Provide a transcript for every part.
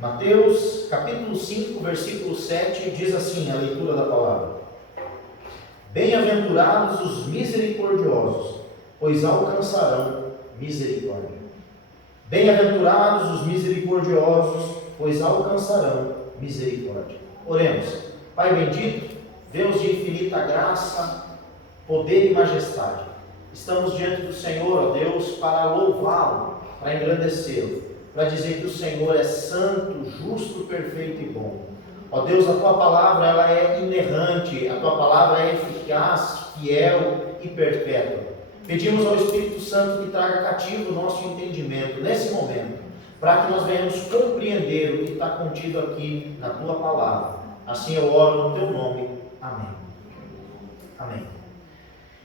Mateus capítulo 5, versículo 7, diz assim a leitura da palavra: Bem-aventurados os misericordiosos, pois alcançarão misericórdia. Bem-aventurados os misericordiosos, pois alcançarão misericórdia. Oremos. Pai bendito, Deus de infinita graça, poder e majestade, estamos diante do Senhor, ó Deus, para louvá-lo, para engrandecê-lo, para dizer que o Senhor é santo, justo, perfeito e bom. Ó Deus, a Tua palavra ela é inerrante, a Tua palavra é eficaz, fiel e perpétua. Pedimos ao Espírito Santo que traga cativo o nosso entendimento nesse momento, para que nós venhamos compreender o que está contido aqui na Tua palavra. Assim eu oro no Teu nome. Amém. Amém.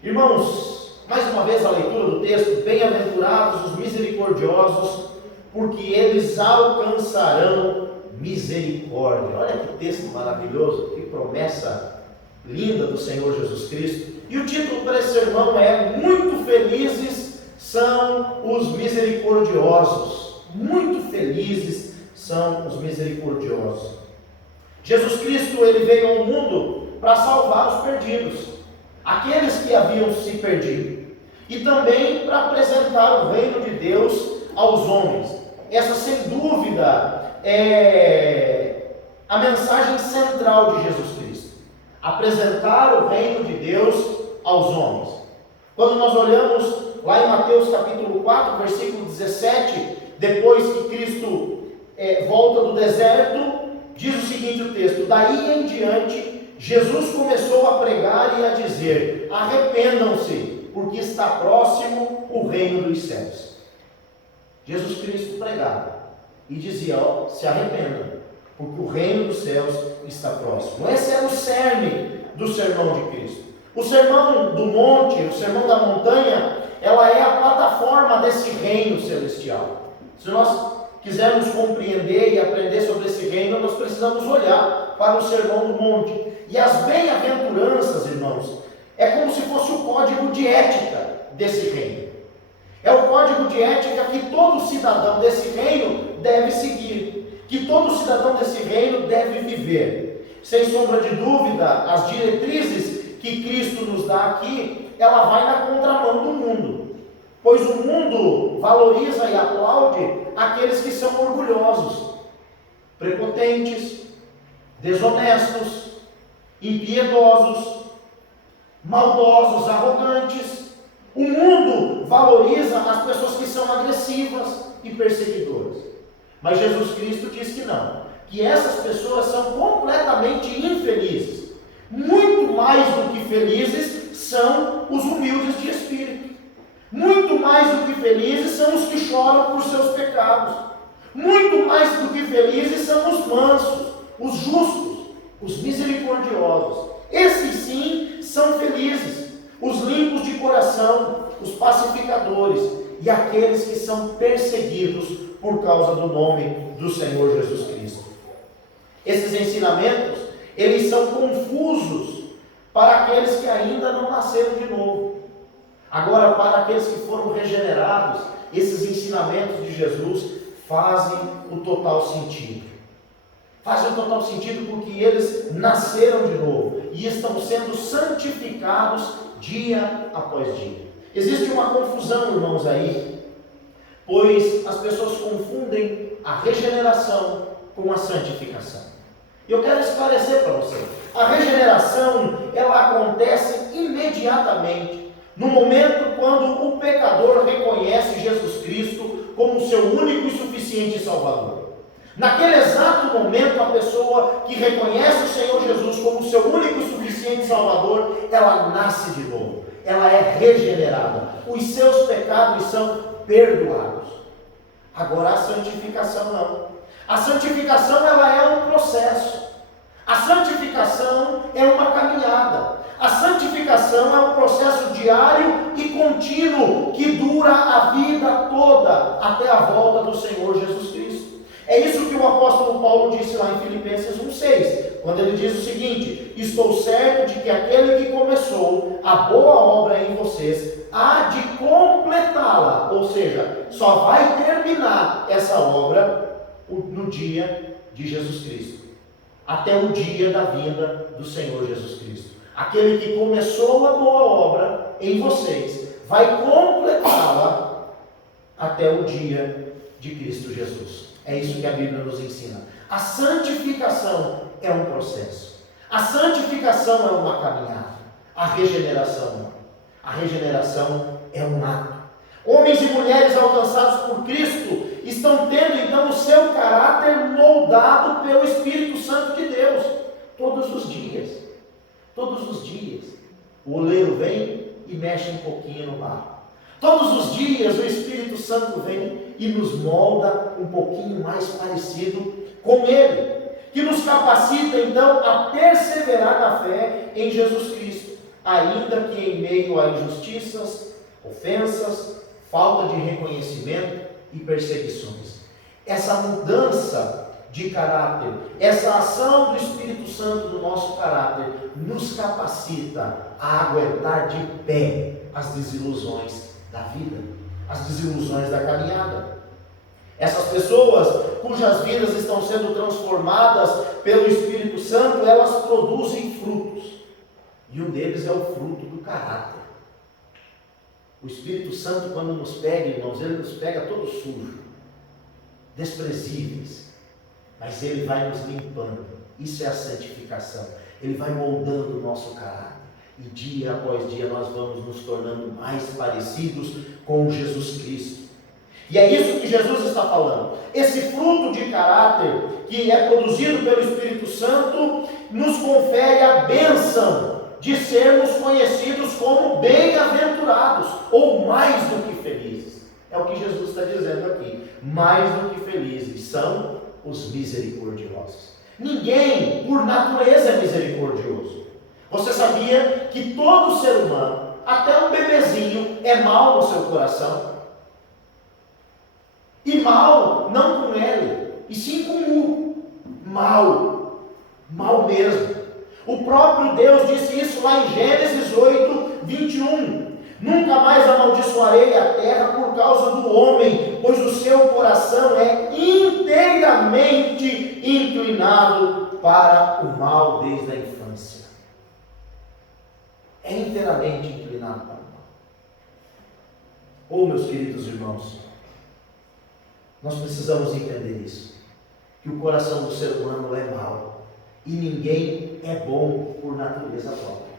Irmãos, mais uma vez a leitura do texto: Bem-aventurados os misericordiosos, porque eles alcançarão misericórdia. Olha que texto maravilhoso, que promessa linda do Senhor Jesus Cristo. E o título para esse sermão é: Muito felizes são os misericordiosos. Muito felizes são os misericordiosos. Jesus Cristo, ele veio ao mundo para salvar os perdidos, aqueles que haviam se perdido, e também para apresentar o reino de Deus aos homens. Essa, sem dúvida, é a mensagem central de Jesus Cristo: apresentar o reino de Deus aos homens. Quando nós olhamos lá em Mateus capítulo 4, versículo 17, depois que Cristo volta do deserto, diz o seguinte o texto: Daí em diante, Jesus começou a pregar e a dizer: Arrependam-se, porque está próximo o reino dos céus. Jesus Cristo pregava e dizia: se arrependam, porque o reino dos céus está próximo. Esse era o cerne do sermão de Cristo. O sermão do monte, o sermão da montanha, ela é a plataforma desse reino celestial. Se nós quisermos compreender e aprender sobre esse reino, nós precisamos olhar para o sermão do monte. E as bem-aventuranças, irmãos, é como se fosse o código de ética desse reino. É o código de ética que todo cidadão desse reino deve seguir, que todo cidadão desse reino deve viver. Sem sombra de dúvida, as diretrizes que Cristo nos dá aqui, ela vai na contramão do mundo, pois o mundo valoriza e aplaude aqueles que são orgulhosos, prepotentes, desonestos, impiedosos, maldosos, arrogantes. O mundo valoriza as pessoas que são agressivas e perseguidoras. Mas Jesus Cristo diz que não, que essas pessoas são completamente infelizes. Muito mais do que felizes são os humildes de espírito. Muito mais do que felizes são os que choram por seus pecados. Muito mais do que felizes são os mansos, os justos, os misericordiosos. Esses sim são felizes. Os limpos de coração, os pacificadores e aqueles que são perseguidos por causa do nome do Senhor Jesus Cristo. Esses ensinamentos, eles são confusos para aqueles que ainda não nasceram de novo. Agora, para aqueles que foram regenerados, esses ensinamentos de Jesus fazem o total sentido. Fazem o total sentido porque eles nasceram de novo e estão sendo santificados dia após dia. Existe uma confusão, irmãos, aí, pois as pessoas confundem a regeneração com a santificação. E eu quero esclarecer para você: a regeneração, ela acontece imediatamente, no momento quando o pecador reconhece Jesus Cristo como seu único e suficiente Salvador. Naquele exato momento, a pessoa que reconhece o Senhor Jesus como seu único e suficiente Salvador, ela nasce de novo, ela é regenerada, os seus pecados são perdoados. Agora, a santificação não. A santificação, ela é um processo. A santificação é uma caminhada. A santificação é um processo diário e contínuo que dura a vida toda até a volta do Senhor Jesus Cristo. É isso que o apóstolo Paulo disse lá em Filipenses 1,6, quando ele diz o seguinte: estou certo de que aquele que começou a boa obra em vocês há de completá-la, ou seja, só vai terminar essa obra no dia de Jesus Cristo, até o dia da vinda do Senhor Jesus Cristo. Aquele que começou a boa obra em vocês, vai completá-la até o dia de Cristo Jesus. É isso que a Bíblia nos ensina. A santificação é um processo. A santificação é uma caminhada. A regeneração não. A regeneração é um ato. Homens e mulheres alcançados por Cristo estão tendo então o seu caráter moldado pelo Espírito Santo de Deus, todos os dias. Todos os dias. O oleiro vem e mexe um pouquinho no barro. Todos os dias o Espírito Santo vem e nos molda um pouquinho mais parecido com Ele, que nos capacita então a perseverar na fé em Jesus Cristo, ainda que em meio a injustiças, ofensas, falta de reconhecimento e perseguições. Essa mudança de caráter, essa ação do Espírito Santo no nosso caráter, nos capacita a aguentar de pé as desilusões da vida, as desilusões da caminhada. Essas pessoas cujas vidas estão sendo transformadas pelo Espírito Santo, elas produzem frutos, e um deles é o fruto do caráter. O Espírito Santo, quando nos pega, irmãos, ele nos pega todo sujo, desprezíveis, mas ele vai nos limpando. Isso é a santificação. Ele vai moldando o nosso caráter, e dia após dia nós vamos nos tornando mais parecidos com Jesus Cristo. E é isso que Jesus está falando. Esse fruto de caráter que é produzido pelo Espírito Santo nos confere a bênção de sermos conhecidos como bem-aventurados, ou mais do que felizes. É o que Jesus está dizendo aqui. Mais do que felizes são os misericordiosos. Ninguém, por natureza, é misericordioso. Você sabia que todo ser humano, até um bebezinho, é mau no seu coração? E mal, não com L, e sim com U. Mal. Mal mesmo. O próprio Deus disse isso lá em Gênesis 8, 21. Nunca mais amaldiçoarei a terra por causa do homem, pois o seu coração é inteiramente inclinado para o mal desde a infância. É inteiramente inclinado para o mal. Oh, meus queridos irmãos, nós precisamos entender isso, que o coração do ser humano é mau, e ninguém é bom por natureza própria.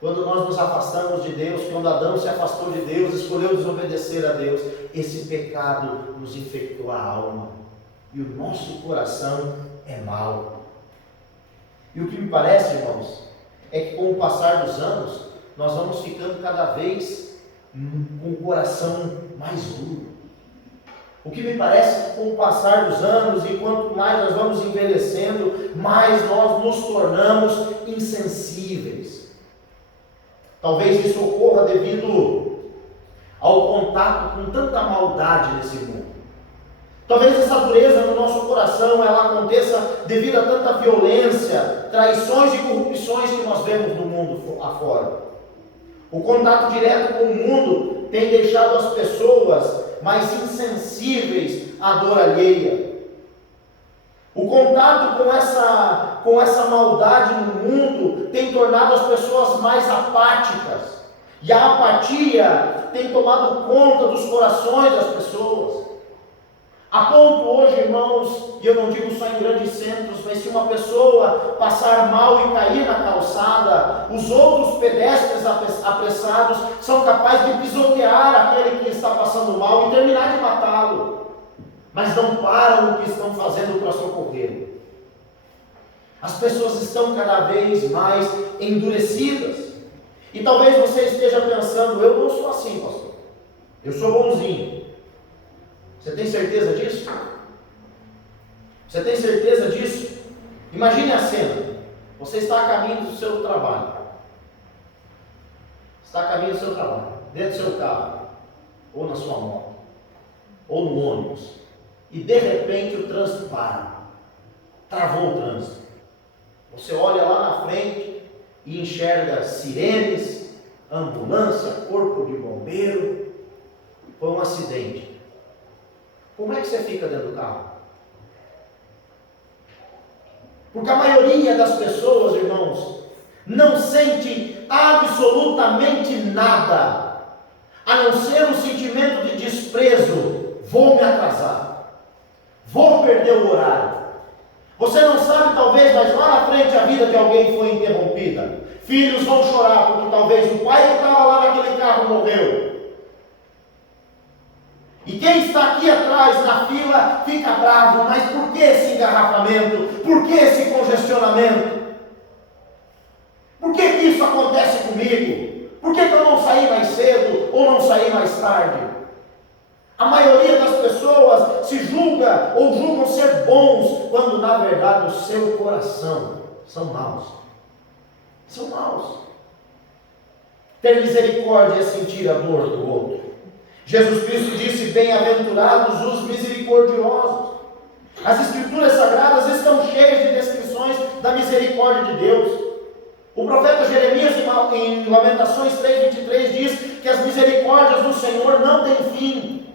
Quando nós nos afastamos de Deus, quando Adão se afastou de Deus, escolheu desobedecer a Deus, esse pecado nos infectou a alma, e o nosso coração é mau. E o que me parece, irmãos, é que com o passar dos anos, nós vamos ficando cada vez com o coração mais duro. O que me parece que com o passar dos anos, e quanto mais nós vamos envelhecendo, mais nós nos tornamos insensíveis. Talvez isso ocorra devido ao contato com tanta maldade nesse mundo. Talvez essa dureza no nosso coração ela aconteça devido a tanta violência, traições e corrupções que nós vemos no mundo afora. O contato direto com o mundo tem deixado as pessoas mais insensíveis à dor alheia. O contato com essa maldade no mundo tem tornado as pessoas mais apáticas. E a apatia tem tomado conta dos corações das pessoas. A ponto hoje, irmãos, e eu não digo só em grandes centros, mas se uma pessoa passar mal e cair na calçada, os outros pedestres apressados são capazes de pisotear aquele que está passando mal e terminar de matá-lo, mas não param o que estão fazendo para socorrê-lo. As pessoas estão cada vez mais endurecidas, e talvez você esteja pensando: eu não sou assim, pastor, eu sou bonzinho. Você tem certeza disso? Você tem certeza disso? Imagine a cena. Você está a caminho do seu trabalho. Está a caminho do seu trabalho, dentro do seu carro, ou na sua moto, ou no ônibus, e de repente o trânsito para. Travou o trânsito. Você olha lá na frente e enxerga sirenes, ambulância, corpo de bombeiro. Foi um acidente. Como é que você fica dentro do carro? Porque a maioria das pessoas, irmãos, não sente absolutamente nada, a não ser um sentimento de desprezo. Vou me atrasar, vou perder o horário. Você não sabe talvez, mas lá na frente a vida de alguém foi interrompida. Filhos vão chorar porque talvez o pai que estava lá naquele carro morreu. E quem está aqui atrás na fila fica bravo. Mas por que esse engarrafamento? Por que esse congestionamento? Por que isso acontece comigo? Por que eu não saí mais cedo ou não saí mais tarde? A maioria das pessoas se julga ou julgam ser bons, quando na verdade o seu coração são maus. São maus. Ter misericórdia é sentir a dor do outro. Jesus Cristo disse: bem-aventurados os misericordiosos. As Escrituras Sagradas estão cheias de descrições da misericórdia de Deus. O profeta Jeremias, em Lamentações 3:23, diz que as misericórdias do Senhor não têm fim.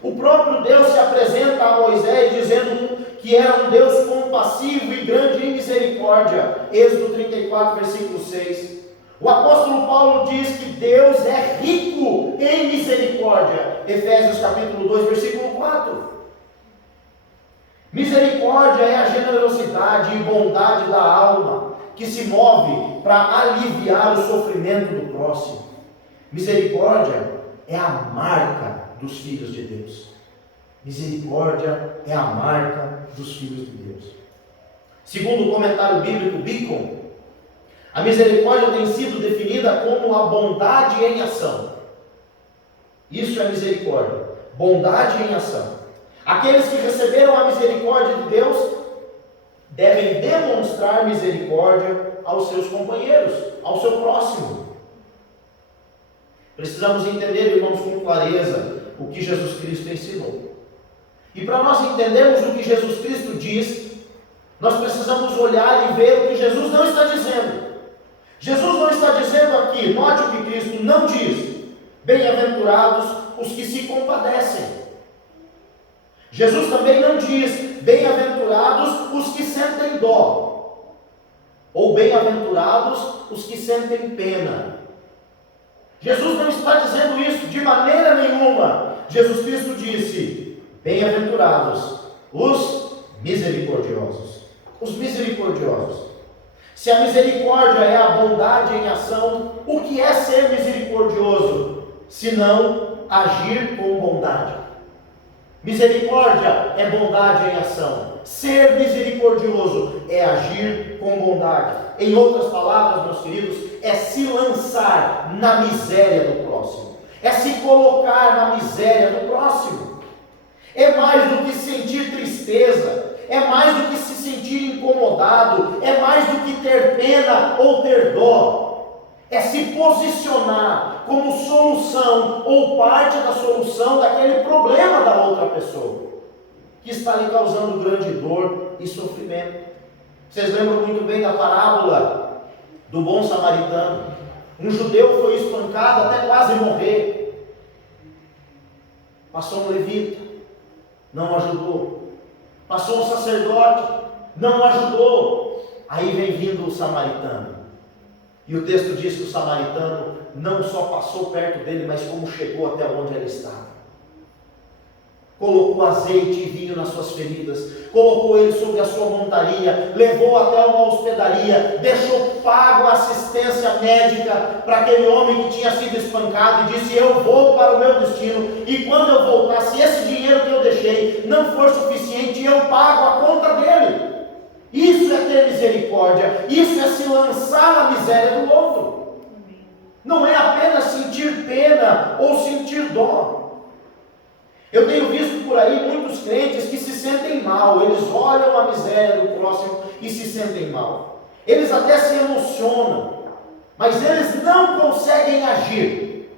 O próprio Deus se apresenta a Moisés dizendo que era um Deus compassivo e grande em misericórdia. Êxodo 34, versículo 6. O apóstolo Paulo diz que Deus é rico em misericórdia. Efésios capítulo 2, versículo 4. Misericórdia é a generosidade e bondade da alma que se move para aliviar o sofrimento do próximo. Misericórdia é a marca dos filhos de Deus. Misericórdia é a marca dos filhos de Deus. Segundo o comentário bíblico Beacon, a misericórdia tem sido definida como a bondade em ação. Isso é misericórdia. Bondade em ação. Aqueles que receberam a misericórdia de Deus devem demonstrar misericórdia aos seus companheiros, ao seu próximo. Precisamos entender, irmãos, com clareza o que Jesus Cristo ensinou. E para nós entendermos o que Jesus Cristo diz, nós precisamos olhar e ver o que Jesus não está dizendo. Jesus não está dizendo aqui, note o que Cristo não diz: bem-aventurados os que se compadecem. Jesus também não diz: bem-aventurados os que sentem dó, ou bem-aventurados os que sentem pena. Jesus não está dizendo isso de maneira nenhuma. Jesus Cristo disse: bem-aventurados os misericordiosos. Os misericordiosos. Se a misericórdia é a bondade em ação, o que é ser misericordioso? Se não agir com bondade. Misericórdia é bondade em ação. Ser misericordioso é agir com bondade. Em outras palavras, meus queridos, é se lançar na miséria do próximo. É se colocar na miséria do próximo. É mais do que sentir tristeza. É mais do que se sentir incomodado. É mais do que ter pena ou ter dó. É se posicionar como solução ou parte da solução daquele problema da outra pessoa, que está lhe causando grande dor e sofrimento. Vocês lembram muito bem da parábola do bom samaritano. Um judeu foi espancado até quase morrer. Passou um levita, não ajudou. Passou um sacerdote, não ajudou. Aí vem vindo o samaritano. E o texto diz que o samaritano não só passou perto dele, mas como chegou até onde ele estava. Colocou azeite e vinho nas suas feridas, colocou ele sobre a sua montaria, levou até uma hospedaria, deixou pago a assistência médica para aquele homem que tinha sido espancado e disse: eu vou para o meu destino, e quando eu voltar, se esse dinheiro que eu deixei não for suficiente, eu pago a conta dele. Isso é ter misericórdia, isso é se lançar na miséria do outro. Não é apenas sentir pena ou sentir dó. Eu tenho visto por aí muitos crentes que se sentem mal. Eles olham a miséria do próximo e se sentem mal. Eles até se emocionam, mas eles não conseguem agir.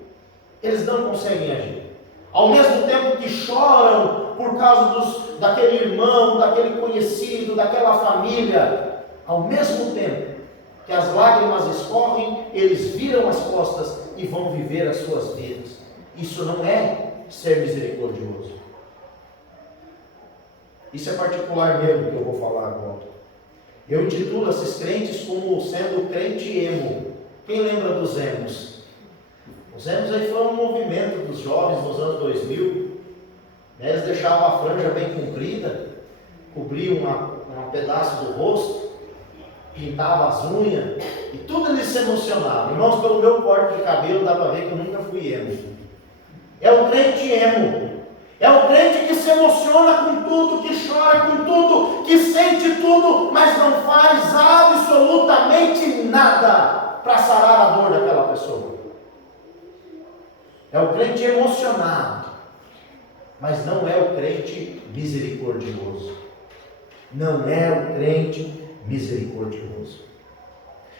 Eles não conseguem agir. Ao mesmo tempo que choram por causa daquele irmão, daquele conhecido, daquela família, ao mesmo tempo que as lágrimas escorrem, eles viram as costas e vão viver as suas vidas. Isso não é ser misericordioso. Isso é particular mesmo que eu vou falar agora. Eu intitulo esses crentes como sendo crente emo. Quem lembra dos emos? Os emos aí foram um movimento dos jovens nos anos 2000. Eles deixavam a franja bem comprida, cobriam um pedaço do rosto, pintavam as unhas, e tudo eles se emocionavam. Irmãos, pelo meu corte de cabelo, dá para ver que eu nunca fui emo. É o crente emo. É o crente que se emociona com tudo, que chora com tudo, que sente tudo, mas não faz absolutamente nada para sarar a dor daquela pessoa. É o crente emocionado, mas não é o crente misericordioso. Não é o crente misericordioso.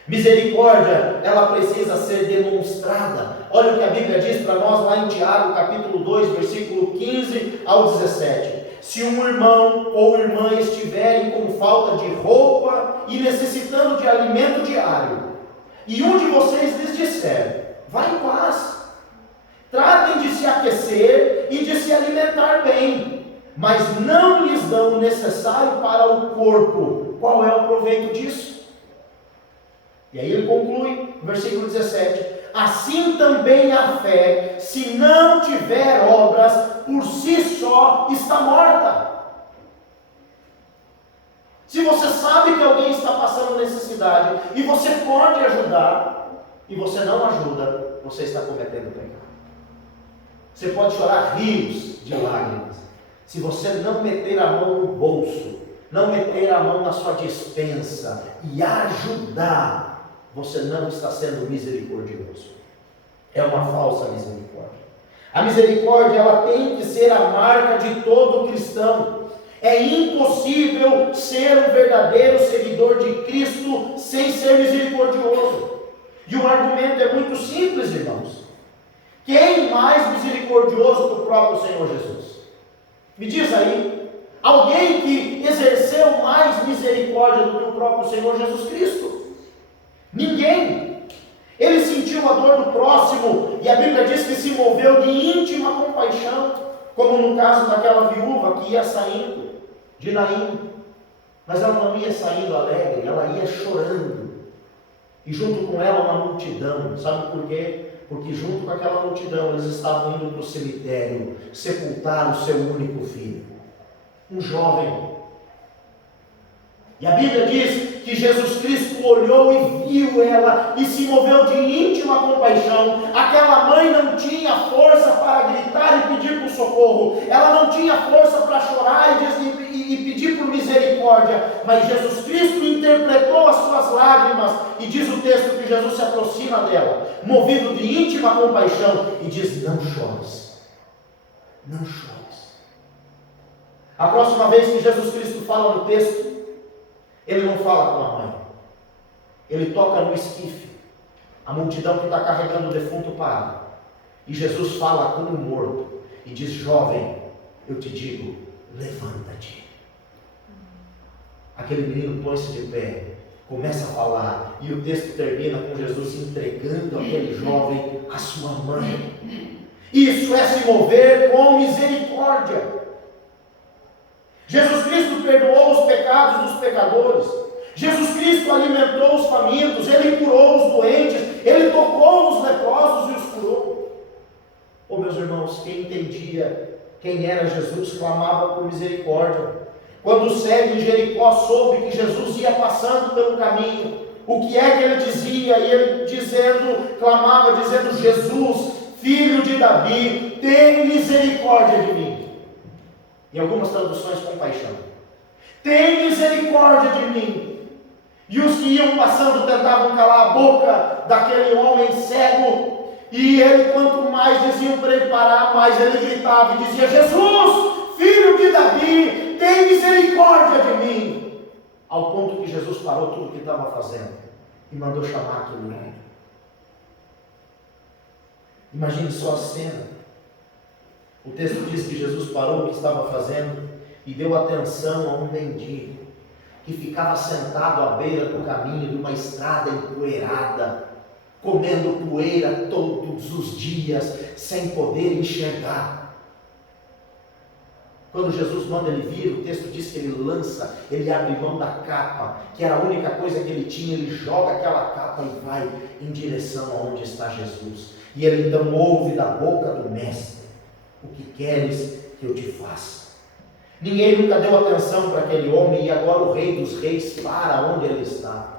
Misericórdia, ela precisa ser demonstrada. Olha o que a Bíblia diz para nós lá em Tiago, capítulo 2, versículo 15 ao 17. Se um irmão ou irmã estiverem com falta de roupa e necessitando de alimento diário, e um de vocês lhes disser, vá em paz, tratem de se aquecer e de se alimentar bem, mas não lhes dão o necessário para o corpo, qual é o proveito disso? E aí ele conclui, versículo 17, assim também a fé, se não tiver obras, por si só está morta. Se você sabe que alguém está passando necessidade, e você pode ajudar, e você não ajuda, você está cometendo pecado. Você pode chorar rios de lágrimas, se você não meter a mão no bolso, não meter a mão na sua despensa, e ajudar, você não está sendo misericordioso. É uma falsa misericórdia. A misericórdia, ela tem que ser a marca de todo cristão. É impossível ser um verdadeiro seguidor de Cristo sem ser misericordioso. E o argumento é muito simples, irmãos. Quem mais misericordioso que o próprio Senhor Jesus? Me diz aí, alguém que exerceu mais misericórdia do que o próprio Senhor Jesus Cristo? Ninguém. Ele sentiu a dor do próximo, e a Bíblia diz que se moveu de íntima compaixão, como no caso daquela viúva que ia saindo de Naim, mas ela não ia saindo alegre, ela ia chorando, e junto com ela uma multidão. Sabe por quê? Porque junto com aquela multidão eles estavam indo para o cemitério sepultar o seu único filho, um jovem. E a Bíblia diz que Jesus Cristo olhou e viu ela e se moveu de íntima compaixão. Aquela mãe não tinha força para gritar e pedir por socorro, ela não tinha força para chorar e pedir por misericórdia, mas Jesus Cristo interpretou as suas lágrimas, e diz o texto que Jesus se aproxima dela, movido de íntima compaixão, e diz: não chores, não chores. A próxima vez que Jesus Cristo fala no texto, ele não fala com a mãe, ele toca no esquife, a multidão que está carregando o defunto para, e Jesus fala com o morto, e diz: jovem, eu te digo, levanta-te. Aquele menino põe-se de pé, começa a falar, e o texto termina com Jesus entregando aquele jovem à sua mãe. Isso é se mover com misericórdia. Jesus Cristo perdoou os pecados dos pecadores. Jesus Cristo alimentou os famintos, Ele curou os doentes, Ele tocou os leprosos e os curou. Oh, meus irmãos, quem entendia quem era Jesus clamava por misericórdia. Quando o cego em Jericó soube que Jesus ia passando pelo caminho, o que é que ele dizia? E ele clamava dizendo: Jesus, filho de Davi, tem misericórdia de mim. Em algumas traduções, compaixão. Tem misericórdia de mim. E os que iam passando tentavam calar a boca daquele homem cego, e ele, quanto mais diziam para ele parar, mais ele gritava e dizia: Jesus, filho de Davi, tem misericórdia de mim. Ao ponto que Jesus parou tudo o que estava fazendo e mandou chamar aquele homem. Imagine só a cena. O texto diz que Jesus parou o que estava fazendo e deu atenção a um mendigo que ficava sentado à beira do caminho de uma estrada empoeirada, comendo poeira todos os dias, sem poder enxergar. Quando Jesus manda ele vir, o texto diz que ele abre mão da capa, que era a única coisa que ele tinha, ele joga aquela capa e vai em direção aonde está Jesus. E ele então ouve da boca do Mestre: o que queres que eu te faça? Ninguém nunca deu atenção para aquele homem, e agora o Rei dos Reis para onde ele está.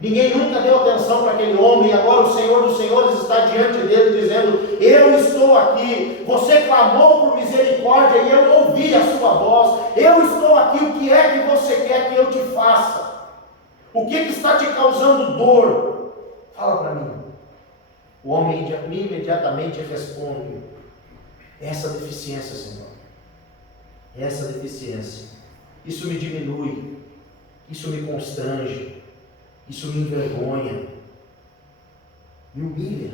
Ninguém nunca deu atenção para aquele homem, e agora o Senhor dos Senhores está diante dele dizendo: eu estou aqui, você clamou por misericórdia e eu ouvi a sua voz, eu estou aqui, o que é que você quer que eu te faça? O que está te causando dor? Fala para mim. O homem imediatamente responde: essa deficiência, Senhor, essa deficiência, isso me diminui, isso me constrange, isso me envergonha, me humilha.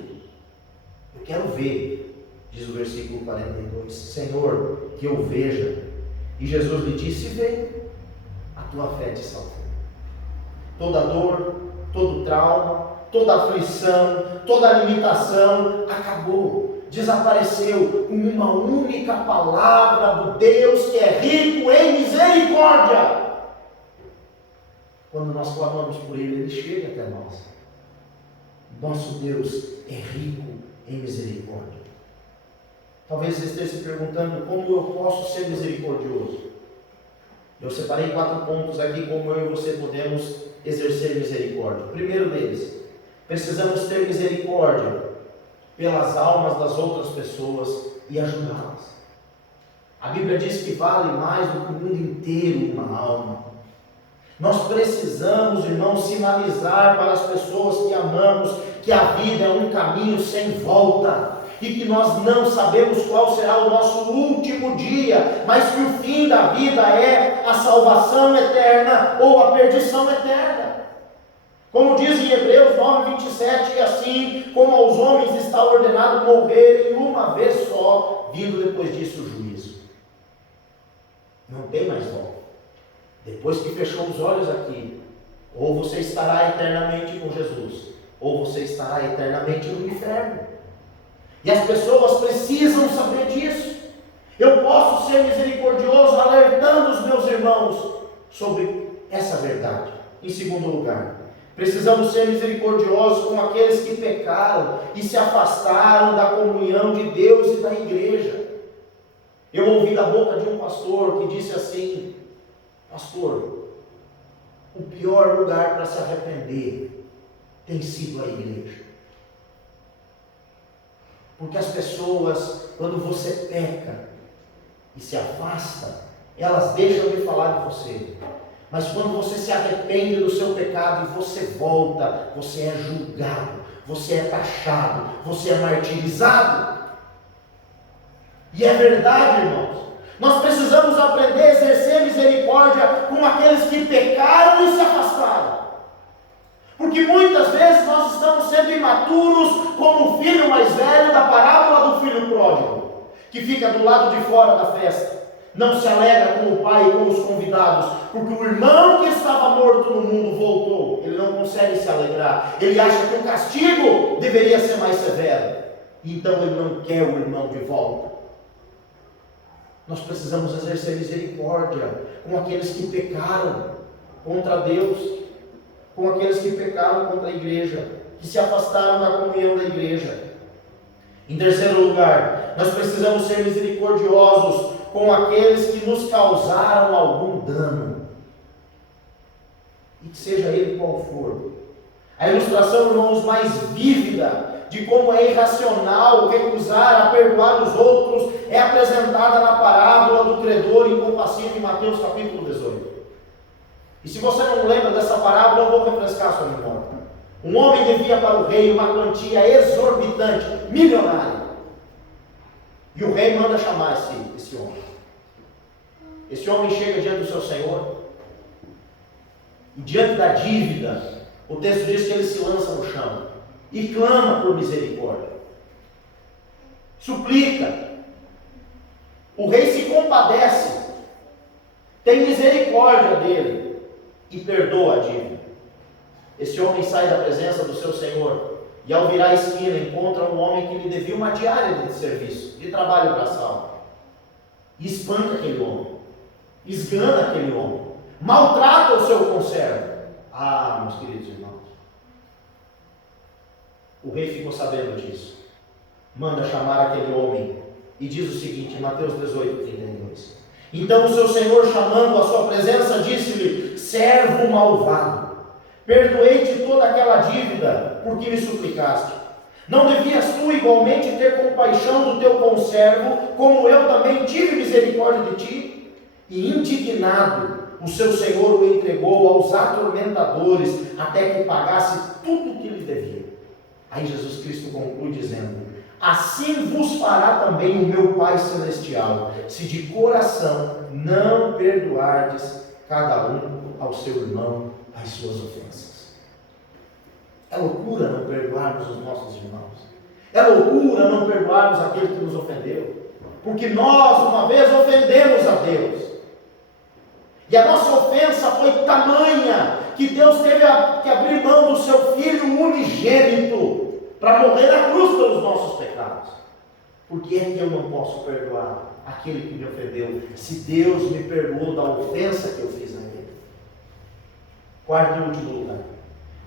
Eu quero ver, diz o versículo 42, Senhor, que eu veja. E Jesus lhe disse: vê, a tua fé te salvou. Toda dor, todo trauma, toda aflição, toda limitação acabou, desapareceu com uma única palavra do Deus que é rico em misericórdia. Quando nós clamamos por Ele, Ele chega até nós. Nosso Deus é rico em misericórdia. Talvez você esteja se perguntando: como eu posso ser misericordioso? Eu separei 4 pontos aqui como eu e você podemos exercer misericórdia. O primeiro deles: precisamos ter misericórdia pelas almas das outras pessoas e ajudá-las. A Bíblia diz que vale mais do que o mundo inteiro uma alma. Nós precisamos, irmãos, sinalizar para as pessoas que amamos que a vida é um caminho sem volta e que nós não sabemos qual será o nosso último dia, mas que o fim da vida é a salvação eterna ou a perdição eterna. Como diz em Hebreus 9:27, e assim como aos homens está ordenado morrerem uma vez só, vindo depois disso o juízo. Não tem mais volta. Depois que fechou os olhos aqui, ou você estará eternamente com Jesus, ou você estará eternamente no inferno. E as pessoas precisam saber disso. Eu posso ser misericordioso alertando os meus irmãos sobre essa verdade. Em segundo lugar, precisamos ser misericordiosos com aqueles que pecaram e se afastaram da comunhão de Deus e da igreja. Eu ouvi da boca de um pastor que disse assim: pastor, o pior lugar para se arrepender tem sido a igreja. Porque as pessoas, quando você peca e se afasta, elas deixam de falar de você. Mas quando você se arrepende do seu pecado e você volta, você é julgado, você é taxado, você é martirizado. E é verdade, irmãos. Nós precisamos aprender a exercer misericórdia com aqueles que pecaram e se afastaram. Porque muitas vezes nós estamos sendo imaturos como o filho mais velho da parábola do filho pródigo, que fica do lado de fora da festa, não se alegra com o pai e com os convidados, porque o irmão que estava morto no mundo voltou. Ele não consegue se alegrar, ele acha que o castigo deveria ser mais severo, então ele não quer o irmão de volta. Nós precisamos exercer misericórdia com aqueles que pecaram contra Deus, com aqueles que pecaram contra a igreja, que se afastaram da comunhão da igreja. Em terceiro lugar, nós precisamos ser misericordiosos com aqueles que nos causaram algum dano, e que seja ele qual for. A ilustração, irmãos, mais vívida de como é irracional recusar a perdoar os outros é apresentada na parábola do credor incompassível em Mateus capítulo 18. E se você não lembra dessa parábola, eu vou refrescar a sua memória. Um homem devia para o rei uma quantia exorbitante, milionária. E o rei manda chamar esse homem. Esse homem chega diante do seu senhor, e diante da dívida, o texto diz que ele se lança no chão e clama por misericórdia, suplica. O rei se compadece, tem misericórdia dele e perdoa a dívida. Esse homem sai da presença do seu senhor e, ao virar a esquina, encontra um homem que lhe devia uma diária de serviço, de trabalho braçal. e espanca aquele homem, esgana aquele homem, maltrata o seu conservo. Ah, meus queridos irmãos, o rei ficou sabendo disso, manda chamar aquele homem e diz o seguinte, em Mateus 18:32: então o seu senhor, chamando a sua presença, disse-lhe: servo malvado, perdoei-te toda aquela dívida porque me suplicaste. Não devias tu igualmente ter compaixão do teu conservo, como eu também tive misericórdia de ti? E indignado, o seu senhor o entregou aos atormentadores, até que pagasse tudo o que lhe devia. Aí Jesus Cristo conclui dizendo: assim vos fará também o meu Pai Celestial, se de coração não perdoardes cada um ao seu irmão as suas ofensas. É loucura não perdoarmos os nossos irmãos. É loucura não perdoarmos aquele que nos ofendeu. Porque nós, uma vez, ofendemos a Deus. E a nossa ofensa foi tamanha que Deus teve que abrir mão do seu Filho unigênito para morrer na cruz pelos nossos pecados. Por que é que eu não posso perdoar aquele que me ofendeu, se Deus me perdoou da ofensa que eu fiz a ele? Quarto e último lugar,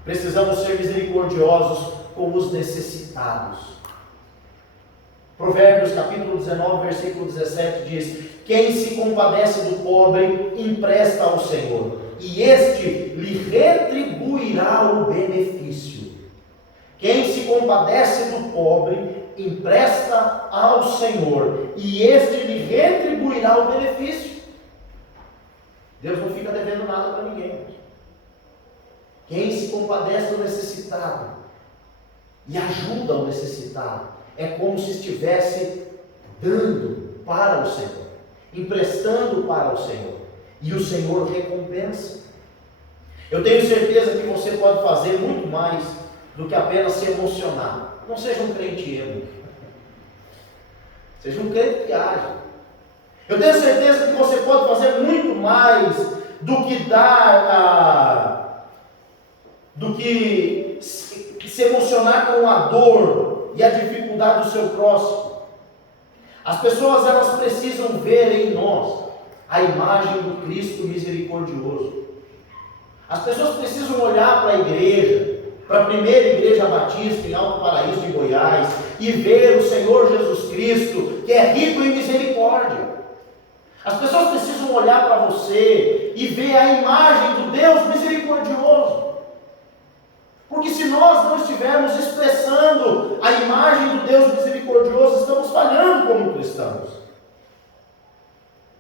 precisamos ser misericordiosos com os necessitados. Provérbios capítulo 19, versículo 17 diz: quem se compadece do pobre empresta ao Senhor, e este lhe retribuirá o benefício. Quem se compadece do pobre empresta ao Senhor, e este lhe retribuirá o benefício. Deus não fica devendo nada para ninguém. Quem se compadece do necessitado e ajuda o necessitado, é como se estivesse dando para o Senhor, emprestando para o Senhor, e o Senhor recompensa. Eu tenho certeza que você pode fazer muito mais do que apenas se emocionar. Não seja um crente emo, seja um crente que age. Eu tenho certeza que você pode fazer muito mais do que do que se emocionar com a dor e a dificuldade do seu próximo. As pessoas, elas precisam ver em nós a imagem do Cristo misericordioso. As pessoas precisam olhar para a igreja, para a primeira igreja batista em Alto Paraíso de Goiás, e ver o Senhor Jesus Cristo, que é rico em misericórdia. As pessoas precisam olhar para você e ver a imagem do Deus misericordioso. Porque se nós não estivermos expressando a imagem do Deus misericordioso, estamos falhando como cristãos.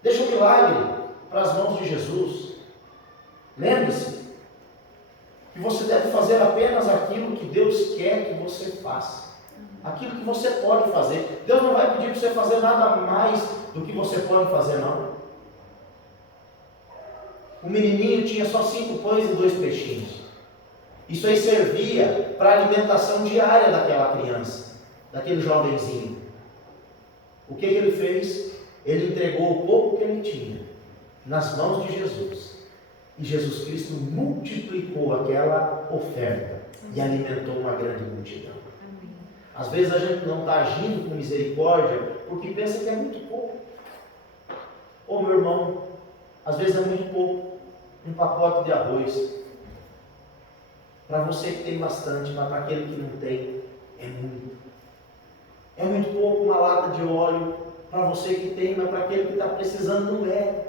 Deixa o milagre para as mãos de Jesus. Lembre-se que você deve fazer apenas aquilo que Deus quer que você faça. Aquilo que você pode fazer. Deus não vai pedir para você fazer nada mais do que você pode fazer, não. O menininho tinha só 5 pães e 2 peixinhos. Isso aí servia para a alimentação diária daquela criança, daquele jovenzinho. O que ele fez? Ele entregou o pouco que ele tinha nas mãos de Jesus. E Jesus Cristo multiplicou aquela oferta e alimentou uma grande multidão. Às vezes a gente não está agindo com misericórdia porque pensa que é muito pouco. Ô meu irmão, às vezes é muito pouco um pacote de arroz. Para você que tem bastante, mas para aquele que não tem, é muito. É muito pouco uma lata de óleo para você que tem, mas para aquele que está precisando não é.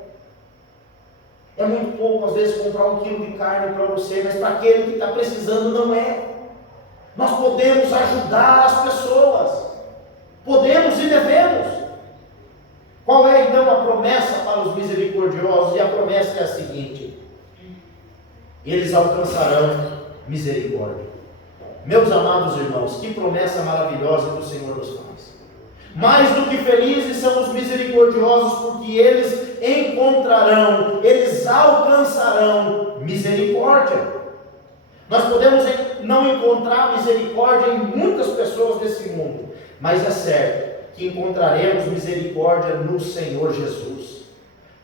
É muito pouco, às vezes, comprar 1 quilo de carne para você, mas para aquele que está precisando não é. Nós podemos ajudar as pessoas. Podemos e devemos. Qual é então a promessa para os misericordiosos? E a promessa é a seguinte: eles alcançarão misericórdia. Meus amados irmãos, que promessa maravilhosa que o Senhor nos faz. Mais do que felizes são os misericordiosos, porque eles encontrarão, eles alcançarão misericórdia. Nós podemos não encontrar misericórdia em muitas pessoas desse mundo, mas é certo que encontraremos misericórdia no Senhor Jesus.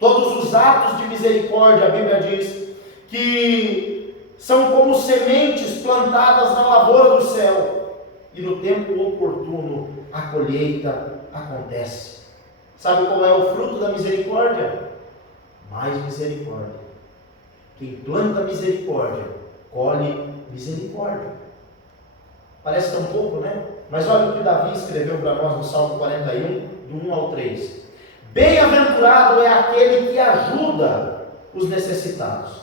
Todos os atos de misericórdia, a Bíblia diz que são como sementes plantadas na lavoura do céu, e no tempo oportuno a colheita acontece. Sabe qual é o fruto da misericórdia? Mais misericórdia. Quem planta misericórdia, colhe misericórdia. Parece tão pouco, né? Mas olha o que Davi escreveu para nós no Salmo 41, do 1 ao 3. Bem-aventurado é aquele que ajuda os necessitados.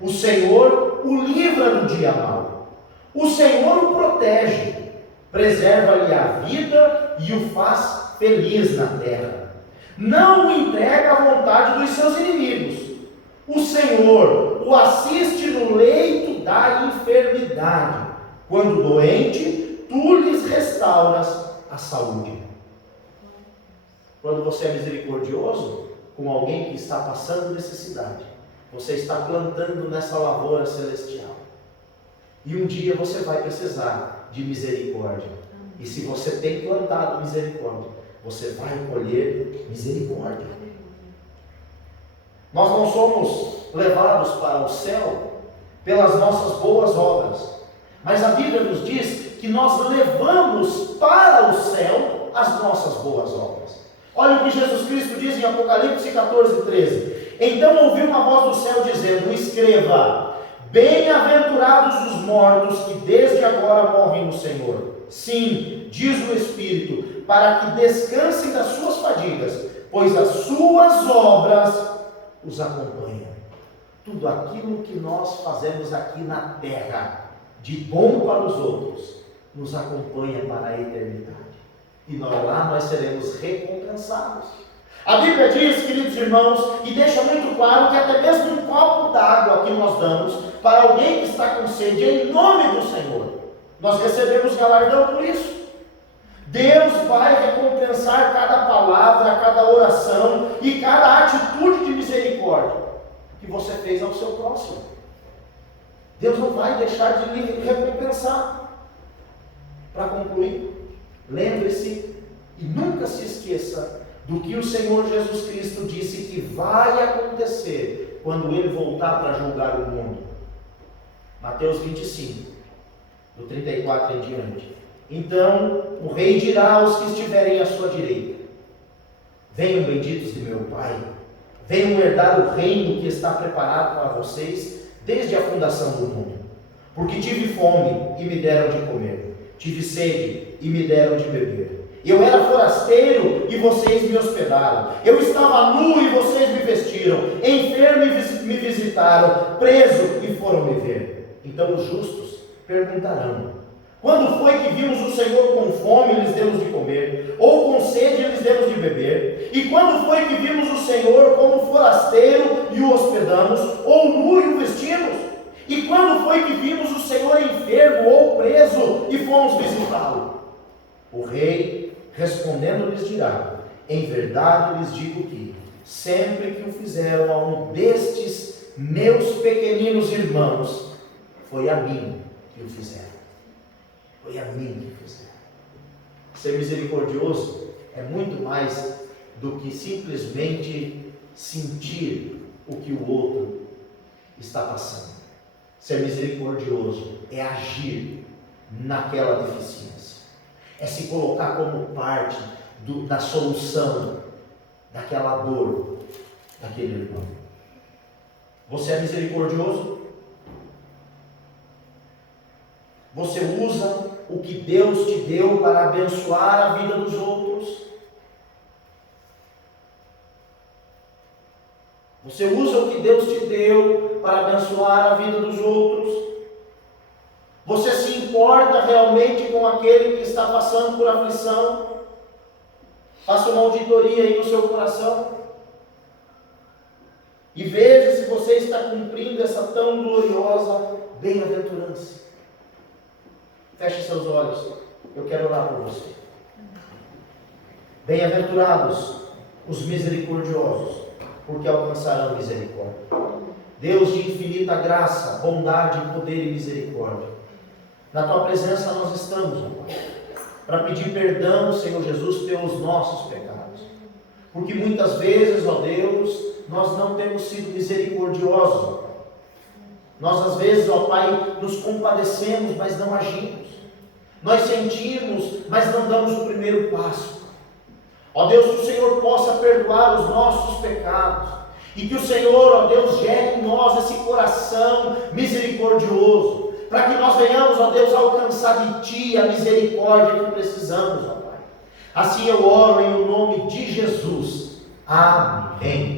O Senhor o livra do dia mau. O Senhor o protege, preserva-lhe a vida e o faz feliz na terra. Não o entrega à vontade dos seus inimigos. O Senhor o assiste no leito da enfermidade. Quando doente, tu lhes restauras a saúde. Quando você é misericordioso com alguém que está passando necessidade, você está plantando nessa lavoura celestial. E um dia você vai precisar de misericórdia. E se você tem plantado misericórdia, você vai colher misericórdia. Nós não somos levados para o céu pelas nossas boas obras, mas a Bíblia nos diz que nós levamos para o céu as nossas boas obras. Olha o que Jesus Cristo diz em Apocalipse 14, 13. Então ouvi uma voz do céu dizendo: escreva, bem-aventurados os mortos que desde agora morrem no Senhor. Sim, diz o Espírito, para que descansem das suas fadigas, pois as suas obras os acompanham. Tudo aquilo que nós fazemos aqui na terra, de bom para os outros, nos acompanha para a eternidade. E lá nós seremos recompensados. A Bíblia diz, queridos irmãos, e deixa muito claro que até mesmo um copo d'água que nós damos para alguém que está com sede, em nome do Senhor, nós recebemos galardão por isso. Deus vai recompensar cada palavra, cada oração e cada atitude de misericórdia que você fez ao seu próximo. Deus não vai deixar de lhe recompensar. Para concluir, lembre-se e nunca se esqueça do que o Senhor Jesus Cristo disse que vai acontecer quando Ele voltar para julgar o mundo. Mateus 25, do 34 em diante. Então o rei dirá aos que estiverem à sua direita: venham benditos de meu Pai, venham herdar o reino que está preparado para vocês desde a fundação do mundo. Porque tive fome e me deram de comer, tive sede e me deram de beber. Eu era forasteiro e vocês me hospedaram. Eu estava nu e vocês me vestiram. Enfermo e me visitaram. Preso e foram me ver. Então os justos perguntarão: quando foi que vimos o Senhor com fome e lhes demos de comer? Ou com sede e lhes demos de beber? E quando foi que vimos o Senhor como forasteiro e o hospedamos? Ou nu e o vestimos? E quando foi que vimos o Senhor enfermo ou preso e fomos visitá-lo? O rei, respondendo, lhes dirá: em verdade lhes digo que, sempre que o fizeram a um destes meus pequeninos irmãos, foi a mim que o fizeram. Foi a mim que fizeram. Ser misericordioso é muito mais do que simplesmente sentir o que o outro está passando. Ser misericordioso é agir naquela deficiência. É se colocar como parte da solução daquela dor daquele irmão. Você é misericordioso? Você usa o que Deus te deu para abençoar a vida dos outros? Você usa o que Deus te deu para abençoar a vida dos outros? Você se importa realmente com aquele que está passando por aflição? Faça uma auditoria aí no seu coração e veja se você está cumprindo essa tão gloriosa bem-aventurança. Feche seus olhos, eu quero orar por você. Bem-aventurados os misericordiosos, porque alcançarão misericórdia. Deus de infinita graça, bondade, poder e misericórdia, na Tua presença nós estamos, ó Pai, para pedir perdão, Senhor Jesus, pelos nossos pecados. Porque muitas vezes, ó Deus, nós não temos sido misericordiosos, ó Pai. Nós às vezes, ó Pai, nos compadecemos, mas não agimos. Nós sentimos, mas não damos o primeiro passo. Ó Deus, que o Senhor possa perdoar os nossos pecados, e que o Senhor, ó Deus, gere em nós esse coração misericordioso, para que nós venhamos, ó Deus, alcançar de Ti a misericórdia que precisamos, ó Pai. Assim eu oro em nome de Jesus. Amém.